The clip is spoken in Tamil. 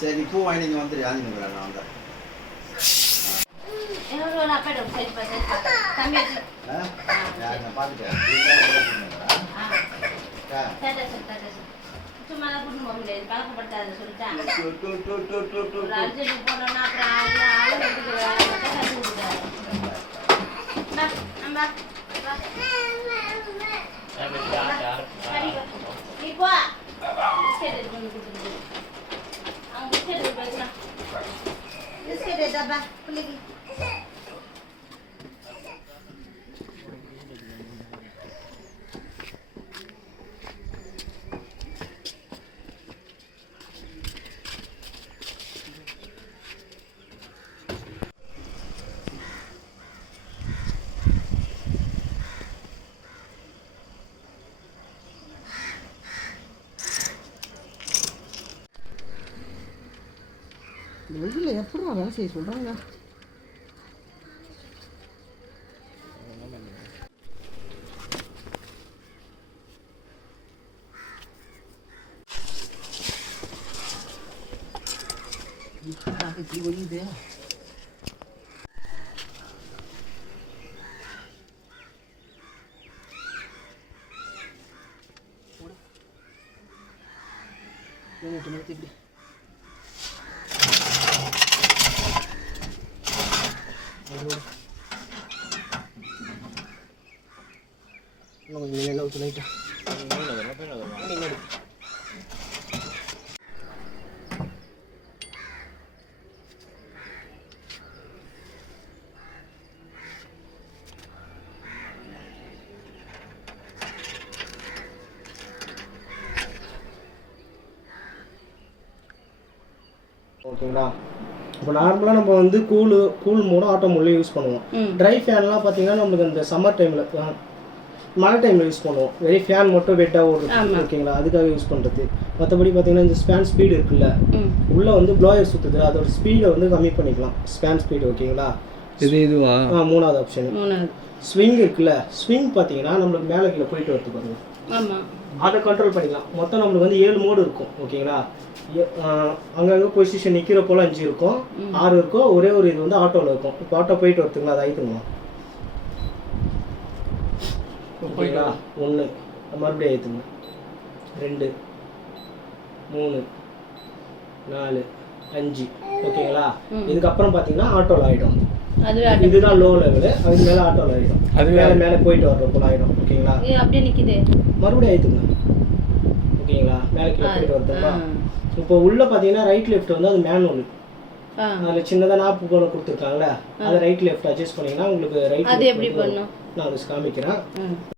சரி பூ வாங்கி நீங்க வந்துரு யாருங்க நான் வந்தேன் வெயில்ல எப்படி வேலை செய்ய சொல்றாங்க? ஒழியுது இப்படி ஓகேங்களா? இப்போ நார்மலாக நம்ம வந்து கூல் மோட ஆட்டோ மோட்ல யூஸ் பண்ணுவோம். ட்ரை ஃபேன்லாம் பார்த்தீங்கன்னா நம்மளுக்கு அந்த சம்மர் டைமில் மழை டைமில் யூஸ் பண்ணுவோம். வெறும் ஃபேன் மட்டும் வெட்டாக ஓடுது ஓகேங்களா, அதுக்காக யூஸ் பண்ணுறது. மற்றபடி பார்த்தீங்கன்னா இந்த ஸ்பேன் ஸ்பீடு இருக்குல்ல, உள்ளே வந்து ப்ளோயர் சுற்றுது, அதோட ஸ்பீடை வந்து கம்மி பண்ணிக்கலாம். ஸ்பேன் ஸ்பீடு ஓகேங்களா. இதுவா மூணாவது ஆப்ஷன். ஸ்விங் இருக்குல்ல, ஸ்விங் பார்த்தீங்கன்னா நம்மளுக்கு மேலே கீழே போயிட்டு வரது பாருங்க, அதை கண்ட்ரோல் பண்ணிக்கலாம். மொத்தம் நம்மளுக்கு வந்து 7 மோடு இருக்கும் ஓகேங்களா. அங்கங்கே பொசிஷன் நிற்கிற போல் 5 இருக்கும், 6 இருக்கும். ஒரே ஒரு இது வந்து ஆட்டோவில் இருக்கும். இப்போ ஆட்டோ போயிட்டு வரதுங்களா, அதை ஆயிடுங்களா ஓகேங்களா. 1 மறுபடியும் ஆயிடுங்க, 2 3 4 5 ஓகேங்களா. இதுக்கப்புறம் பார்த்தீங்கன்னா ஆட்டோவில் ஆகிடும். இதுதான் லோ லெவலு, அதுக்கு மேலே ஆட்டோவில் ஆகிடும். அது மேலே போயிட்டு வர்ற போல் ஆகிடும் ஓகேங்களா. அப்படியே நிற்கிது, மறுபடியும் ஆயிடுங்க ஓகேங்களா. மேலே கீழே போயிட்டு வருதுங்களா. இப்போ உள்ள பார்த்தீங்கன்னா ரைட் லெஃப்ட் வந்து அது மேனுவல், அதில் சின்னதாக நாப்பு போல கொடுத்துருக்காங்களே, அதை ரைட் லெஃப்ட் அட்ஜஸ்ட் பண்ணிங்கன்னா உங்களுக்கு ரைட் நான் காமிக்கிறேன்.